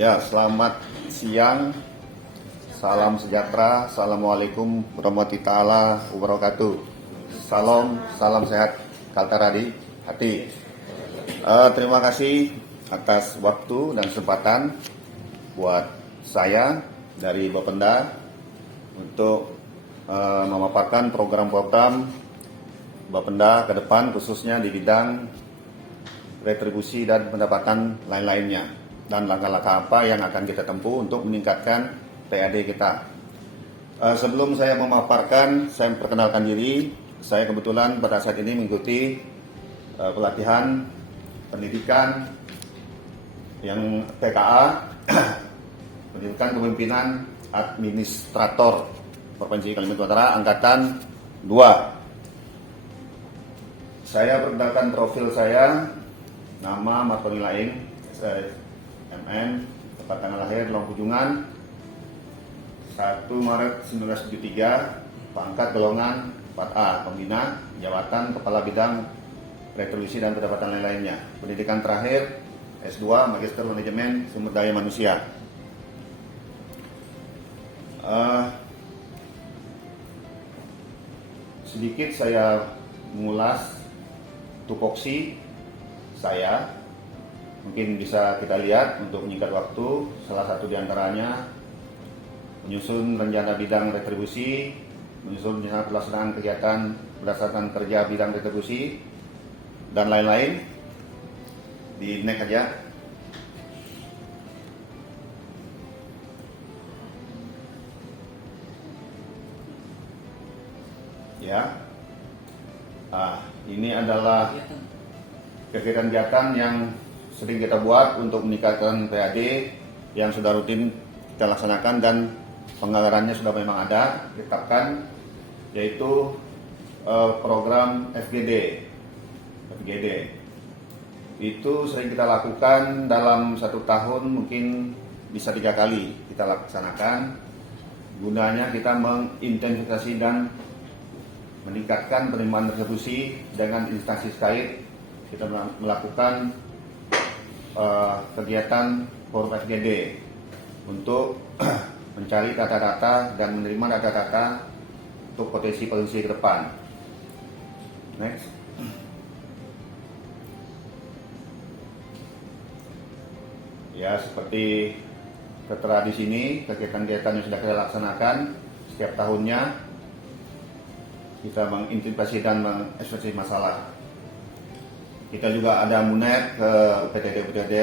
Ya, selamat siang, salam sejahtera, assalamualaikum warahmatullahi wabarakatuh. Salam sehat, Kaltara di hati. Terima kasih atas waktu dan kesempatan buat saya dari Bapenda untuk memaparkan program-program Bapenda ke depan, khususnya di bidang retribusi dan pendapatan lain-lainnya, dan langkah-langkah apa yang akan kita tempuh untuk meningkatkan PAD kita. Sebelum saya memaparkan, saya perkenalkan diri. Saya kebetulan pada saat ini mengikuti pelatihan pendidikan yang PKA, pendidikan kepemimpinan administrator Provinsi Kalimantan Utara angkatan 2. Saya perkenalkan profil saya, nama Martoni Laing, MN, tempat tanggal lahir Longkujungan, 1 Maret 1973, pangkat golongan 4A, pembina, jabatan Kepala Bidang Retribusi dan Pendapatan lain-lainnya. Pendidikan terakhir S2, Magister Manajemen Sumber Daya Manusia. Sedikit saya mengulas tupoksi saya. Mungkin bisa kita lihat untuk menyingkat waktu. Salah satu diantaranya menyusun rencana bidang retribusi, menyusun rencana pelaksanaan kegiatan berdasarkan kerja bidang retribusi, dan lain-lain. Di next aja. Ya. Ini adalah kegiatan-kegiatan yang sering kita buat untuk meningkatkan PAD yang sudah rutin kita laksanakan dan penganggarannya sudah memang ada, ditetapkan, yaitu program FGD. Itu sering kita lakukan dalam 1 tahun, mungkin bisa 3 kali kita laksanakan. Gunanya kita mengintensifikasi dan meningkatkan penerimaan retribusi dengan instansi terkait. Kita melakukan kegiatan forum FGD untuk mencari data-data dan menerima data-data untuk potensi ke depan. Next. Ya, seperti tertera di sini, kegiatan-kegiatan yang sudah kita laksanakan setiap tahunnya, kita mengintimidasi dan mengekspresi masalah. Kita juga ada munet ke PTD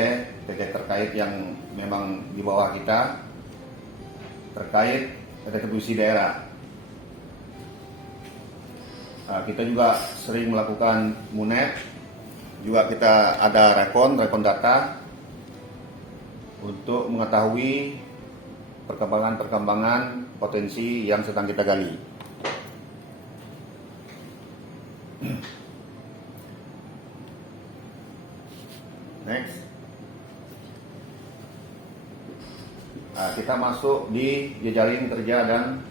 terkait yang memang di bawah kita terkait retribusi daerah. Kita juga sering melakukan munet, juga kita ada rekon data untuk mengetahui perkembangan potensi yang sedang kita gali. Next. Kita masuk di jejaring kerja dan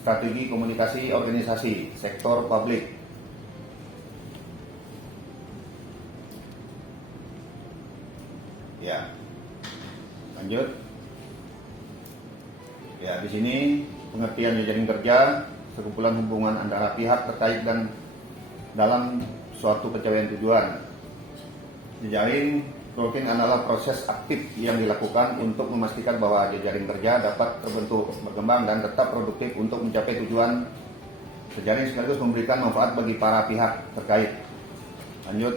strategi komunikasi organisasi sektor publik. Ya, lanjut. Ya, di sini pengertian jejaring kerja, sekumpulan hubungan antara pihak terkait dan dalam suatu pencapaian tujuan. Jejaring rutin adalah proses aktif yang dilakukan untuk memastikan bahwa jejaring kerja dapat terbentuk, berkembang, dan tetap produktif untuk mencapai tujuan. Jejaring sekaligus memberikan manfaat bagi para pihak terkait. Lanjut.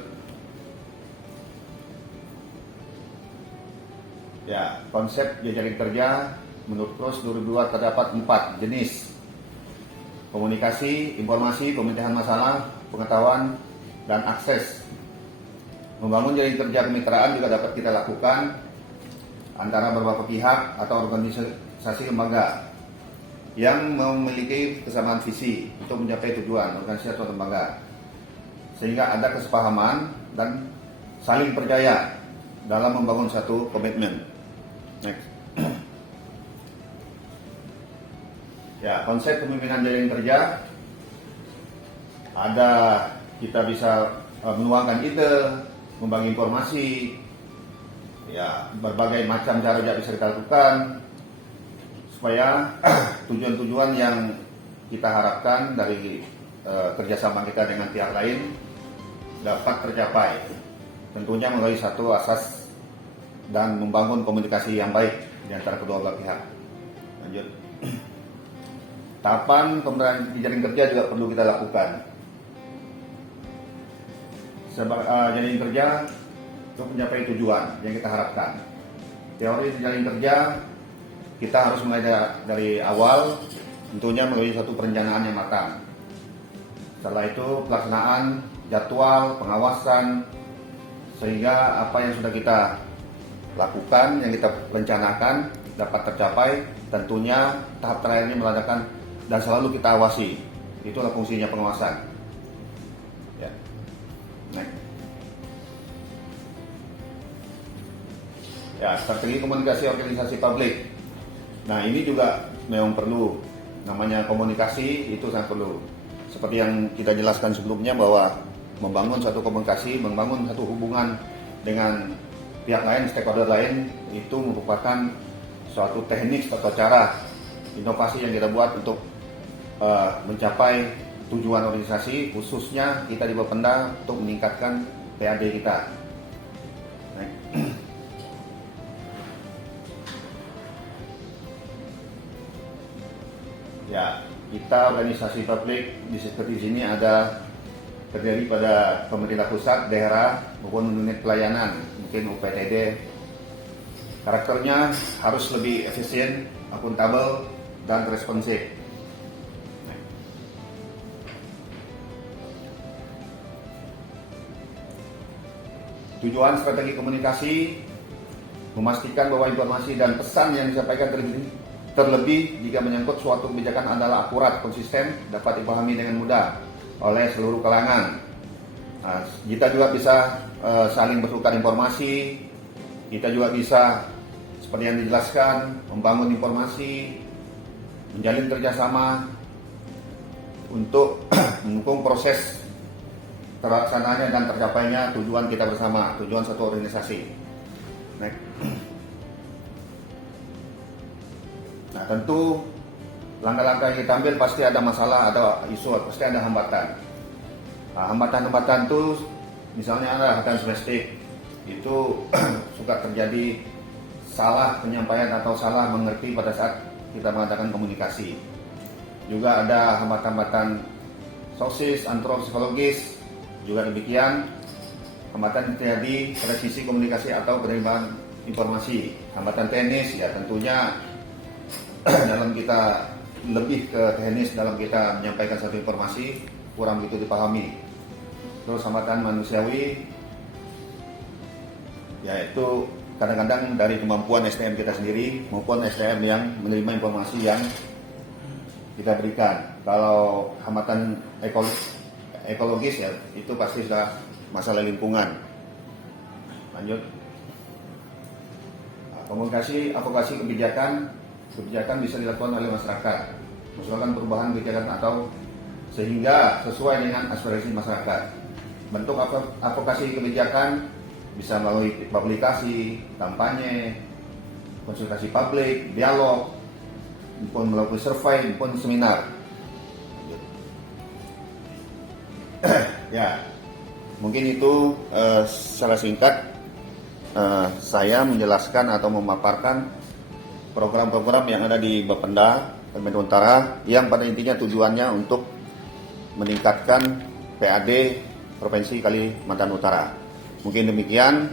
Ya, konsep jejaring kerja menurut PROS 2002 terdapat 4 jenis: komunikasi, informasi, pemecahan masalah, pengetahuan, dan akses. Membangun jaring kerja kemitraan juga dapat kita lakukan antara beberapa pihak atau organisasi lembaga yang memiliki kesamaan visi untuk mencapai tujuan organisasi atau lembaga, sehingga ada kesepahaman dan saling percaya dalam membangun satu komitmen. Next. Ya, konsep kepemimpinan jaring kerja ada, kita bisa menuangkan ide, membagi informasi, Ya, berbagai macam cara yang bisa kita lakukan supaya tujuan-tujuan yang kita harapkan dari kerjasama kita dengan pihak lain dapat tercapai. Tentunya melalui satu asas dan membangun komunikasi yang baik di antara kedua belah pihak. Lanjut. Tahapan pemberian jejaring kerja juga perlu kita lakukan. Jejaring kerja untuk mencapai tujuan yang kita harapkan. Teori jejaring kerja kita harus mulai dari awal, tentunya melalui satu perencanaan yang matang. Setelah itu pelaksanaan, jadwal, pengawasan, sehingga apa yang sudah kita lakukan, yang kita rencanakan dapat tercapai. Tentunya tahap terakhir ini melakukan dan selalu kita awasi. Itulah fungsinya pengawasan. Ya. Ya, strategi komunikasi organisasi publik. Nah, ini juga memang perlu. Namanya komunikasi itu sangat perlu. Seperti yang kita jelaskan sebelumnya bahwa membangun satu komunikasi, membangun satu hubungan dengan pihak lain, stakeholder lain, itu merupakan suatu teknik atau cara inovasi yang kita buat untuk mencapai tujuan organisasi, khususnya kita di Bapenda untuk meningkatkan PAD kita. Ya, kita organisasi publik seperti di sini ada terdiri pada pemerintah pusat, daerah maupun unit pelayanan, mungkin UPTD. Karakternya harus lebih efisien, akuntabel, dan responsif. Tujuan strategi komunikasi memastikan bahwa informasi dan pesan yang disampaikan terlebih jika menyangkut suatu kebijakan adalah akurat, konsisten, dapat dipahami dengan mudah oleh seluruh kalangan. Nah, kita juga bisa saling bertukar informasi, kita juga bisa seperti yang dijelaskan, membangun informasi, menjalin kerjasama untuk mendukung proses terlaksananya dan tercapainya tujuan kita bersama, tujuan satu organisasi. Nah, tentu langkah-langkah yang kita ambil pasti ada masalah, ada isu, pasti ada hambatan. Nah, hambatan-hambatan itu misalnya ada hambatan domestik, itu suka terjadi salah penyampaian atau salah mengerti pada saat kita mengadakan komunikasi. Juga ada hambatan-hambatan sosis, antropologis, juga demikian hambatan terjadi pada sisi komunikasi atau penerimaan informasi. Hambatan teknis ya tentunya dalam kita lebih ke teknis dalam kita menyampaikan satu informasi kurang begitu dipahami. Terus hambatan manusiawi yaitu kadang-kadang dari kemampuan SDM kita sendiri maupun SDM yang menerima informasi yang kita berikan. Kalau hambatan ekologis ya itu pasti sudah masalah lingkungan. Lanjut. Komunikasi, advokasi kebijakan bisa dilakukan oleh masyarakat, mengusulkan perubahan kebijakan atau sehingga sesuai dengan aspirasi masyarakat. Bentuk advokasi kebijakan bisa melalui publikasi, kampanye, konsultasi publik, dialog, maupun melalui survei, maupun seminar. Ya, mungkin itu secara singkat saya menjelaskan atau memaparkan program-program yang ada di Bapenda Kalimantan Utara yang pada intinya tujuannya untuk meningkatkan PAD Provinsi Kalimantan Utara. Mungkin demikian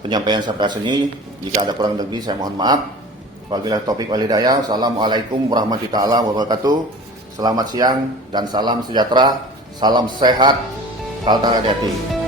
penyampaian sabda seni. Jika ada kurang lebih saya mohon maaf. Wabillahi taufiq wal hidayah. Assalamualaikum warahmatullahi wabarakatuh. Selamat siang dan salam sejahtera, salam sehat, kaltara hati.